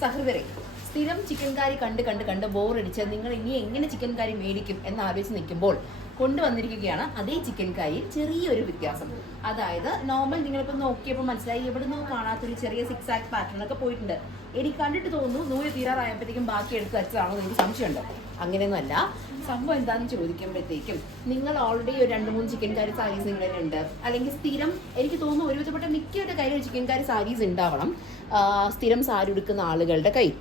സഹൃദരെ, സ്ഥിരം ചിക്കൻ കറി കണ്ട് ബോറടിച്ച് നിങ്ങൾ ഇനി എങ്ങനെ ചിക്കൻ കറി മേടിക്കും എന്നാലോചിച്ച് നിൽക്കുമ്പോൾ കൊണ്ടുവന്നിരിക്കുകയാണ് അതേ ചിക്കൻ കറിയിൽ ചെറിയൊരു വ്യത്യാസം. അതായത് നോർമൽ നിങ്ങളിപ്പോൾ നോക്കിയപ്പോൾ മനസ്സിലായി ഇവിടെ നിന്ന് കാണാത്തൊരു ചെറിയ സിക്സ് ആക്ട് പാറ്റേൺ ഒക്കെ പോയിട്ടുണ്ട്. എനിക്ക് കണ്ടിട്ട് തോന്നുന്നു നൂല് തീരാറായപ്പോഴത്തേക്കും ബാക്കി എടുത്ത് വെച്ചതാണോ എന്ന് എനിക്ക് സംശയമുണ്ടോ? അങ്ങനെയൊന്നുമല്ല. സംഭവം എന്താണെന്ന് ചോദിക്കുമ്പോഴത്തേക്കും നിങ്ങൾ ഓൾറെഡി ഒരു 2-3 ചിക്കൻ കറി സാരീസ് നിങ്ങളുടെ ഉണ്ട്, അല്ലെങ്കിൽ സ്ഥിരം എനിക്ക് തോന്നുന്നു ഒരുവിധപ്പെട്ട മിക്കവരുടെ കയ്യിൽ ചിക്കൻ കറി സാരീസ് ഉണ്ടാവണം, സ്ഥിരം സാരി എടുക്കുന്ന ആളുകളുടെ കയ്യിൽ.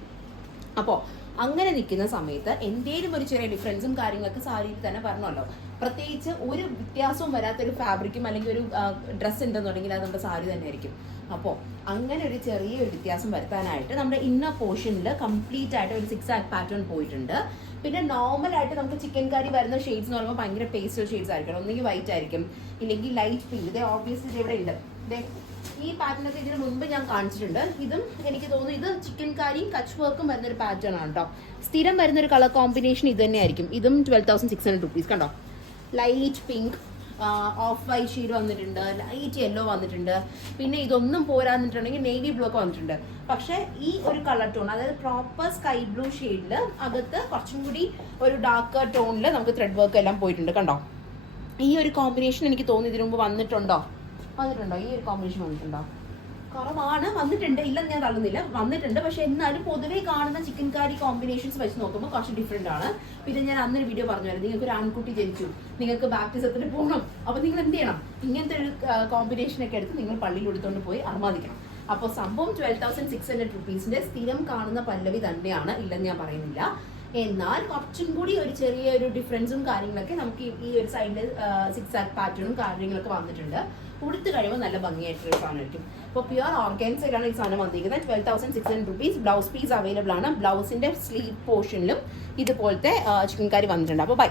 അപ്പോൾ അങ്ങനെ നിൽക്കുന്ന സമയത്ത് എന്തേലും ഒരു ചെറിയ ഡിഫറൻസും കാര്യങ്ങളൊക്കെ സാരിയിൽ തന്നെ പറഞ്ഞല്ലോ. പ്രത്യേകിച്ച് ഒരു വ്യത്യാസവും വരാത്തൊരു ഫാബ്രിക്കും അല്ലെങ്കിൽ ഒരു ഡ്രസ്സ് ഉണ്ടെന്നുണ്ടെങ്കിൽ അത് നമ്മുടെ സാരി തന്നെ ആയിരിക്കും. അപ്പോൾ അങ്ങനെ ഒരു ചെറിയൊരു വ്യത്യാസം വരുത്താനായിട്ട് നമ്മുടെ ഇന്നർ പോർഷനിൽ കംപ്ലീറ്റ് ആയിട്ട് ഒരു 6 ആക്ട് പാറ്റേൺ പോയിട്ടുണ്ട്. പിന്നെ നോർമലായിട്ട് നമുക്ക് ചിക്കൻ കറി വരുന്ന ഷെയ്ഡ്സ് എന്ന് പറയുമ്പോൾ ഭയങ്കര പേസ്റ്റൽ ഷെയ്ഡ്സ് ആയിരിക്കണം. ഒന്നെങ്കിൽ വൈറ്റ് ആയിരിക്കും, ഇല്ലെങ്കിൽ ലൈറ്റ് പിങ്ക്. ഇതേ ഓബ്വിയസ്ലി ഇവിടെ ഉണ്ട്. ഈ പാറ്റേണൊക്കെ ഇതിന് മുമ്പ് ഞാൻ കാണിച്ചിട്ടുണ്ട്. ഇതും എനിക്ക് തോന്നുന്നു ഇത് ചിക്കൻ കറിയും കച്ച് വർക്കും വരുന്നൊരു പാറ്റേൺ ആണ് കേട്ടോ. സ്ഥിരം വരുന്നൊരു കളർ കോമ്പിനേഷൻ ഇത് തന്നെയായിരിക്കും. ഇതും 12,600 rupees. കണ്ടോ, light pink, of white shade വന്നിട്ടുണ്ട്, ലൈറ്റ് യെല്ലോ വന്നിട്ടുണ്ട്. പിന്നെ ഇതൊന്നും പോരാന്നിട്ടുണ്ടെങ്കിൽ നേവി ബ്ലൂ ഒക്കെ വന്നിട്ടുണ്ട്. പക്ഷേ ഈ ഒരു കളർ ടോൺ, അതായത് പ്രോപ്പർ സ്കൈ ബ്ലൂ ഷെയ്ഡിൽ അകത്ത് കുറച്ചും കൂടി ഒരു ഡാർക്ക് ടോണിൽ നമുക്ക് ത്രെഡ് വർക്ക് എല്ലാം പോയിട്ടുണ്ട്. കണ്ടോ, ഈ ഒരു കോമ്പിനേഷൻ എനിക്ക് തോന്നുന്നു ഇതിനു മുമ്പ് വന്നിട്ടുണ്ടോ? ഈ ഒരു കോമ്പിനേഷൻ വന്നിട്ടുണ്ടോ? കുറവാണ്. വന്നിട്ടുണ്ട്, ഇല്ലെന്ന് ഞാൻ തള്ളുന്നില്ല, വന്നിട്ടുണ്ട്. പക്ഷെ എന്നാലും പൊതുവേ കാണുന്ന ചിക്കൻ കറി കോമ്പിനേഷൻസ് വെച്ച് നോക്കുമ്പോൾ കുറച്ച് ഡിഫറെന്റ് ആണ്. പിന്നെ ഞാൻ അന്നൊരു വീഡിയോ പറഞ്ഞായിരുന്നു, നിങ്ങൾക്ക് ഒരു ആൺകുട്ടി ജനിച്ചു, നിങ്ങൾക്ക് ബാപ്റ്റിസത്തിന് പോകണം, അപ്പോൾ നിങ്ങൾ എന്ത് ചെയ്യണം? ഇങ്ങനത്തെ ഒരു കോമ്പിനേഷനൊക്കെ എടുത്ത് നിങ്ങൾ പള്ളിയിൽ എടുത്തുകൊണ്ട് പോയി അർമാദിക്കണം. അപ്പോൾ സംഭവം 12,600 rupees സ്ഥിരം കാണുന്ന പല്ലവി തന്നെയാണ്, ഇല്ലെന്ന് ഞാൻ പറയുന്നില്ല. എന്നാൽ കുറച്ചും കൂടി ഒരു ചെറിയൊരു ഡിഫറൻസും കാര്യങ്ങളൊക്കെ നമുക്ക് ഈ ഒരു സൈഡിൽ 6 ആക്ട് പാറ്റേണും കാര്യങ്ങളൊക്കെ വന്നിട്ടുണ്ട്. ഉടുത്ത് കഴിയുമ്പോൾ നല്ല ഭംഗിയായിട്ടുള്ള സാധനമായിരിക്കും. ഇപ്പോൾ പ്യുവർ ഓർഗൻസയിലാണ് ഈ സാധനം വന്നിരിക്കുന്നത്. 12,600 rupees. ബ്ലൗസ് പീസ് അവൈലബിൾ ആണ്. ബ്ലൗസിന്റെ സ്ലീവ് പോർഷനിലും ഇതുപോലത്തെ ചിക്കൻ കറി വന്നിട്ടുണ്ട്. അപ്പോൾ ബൈ.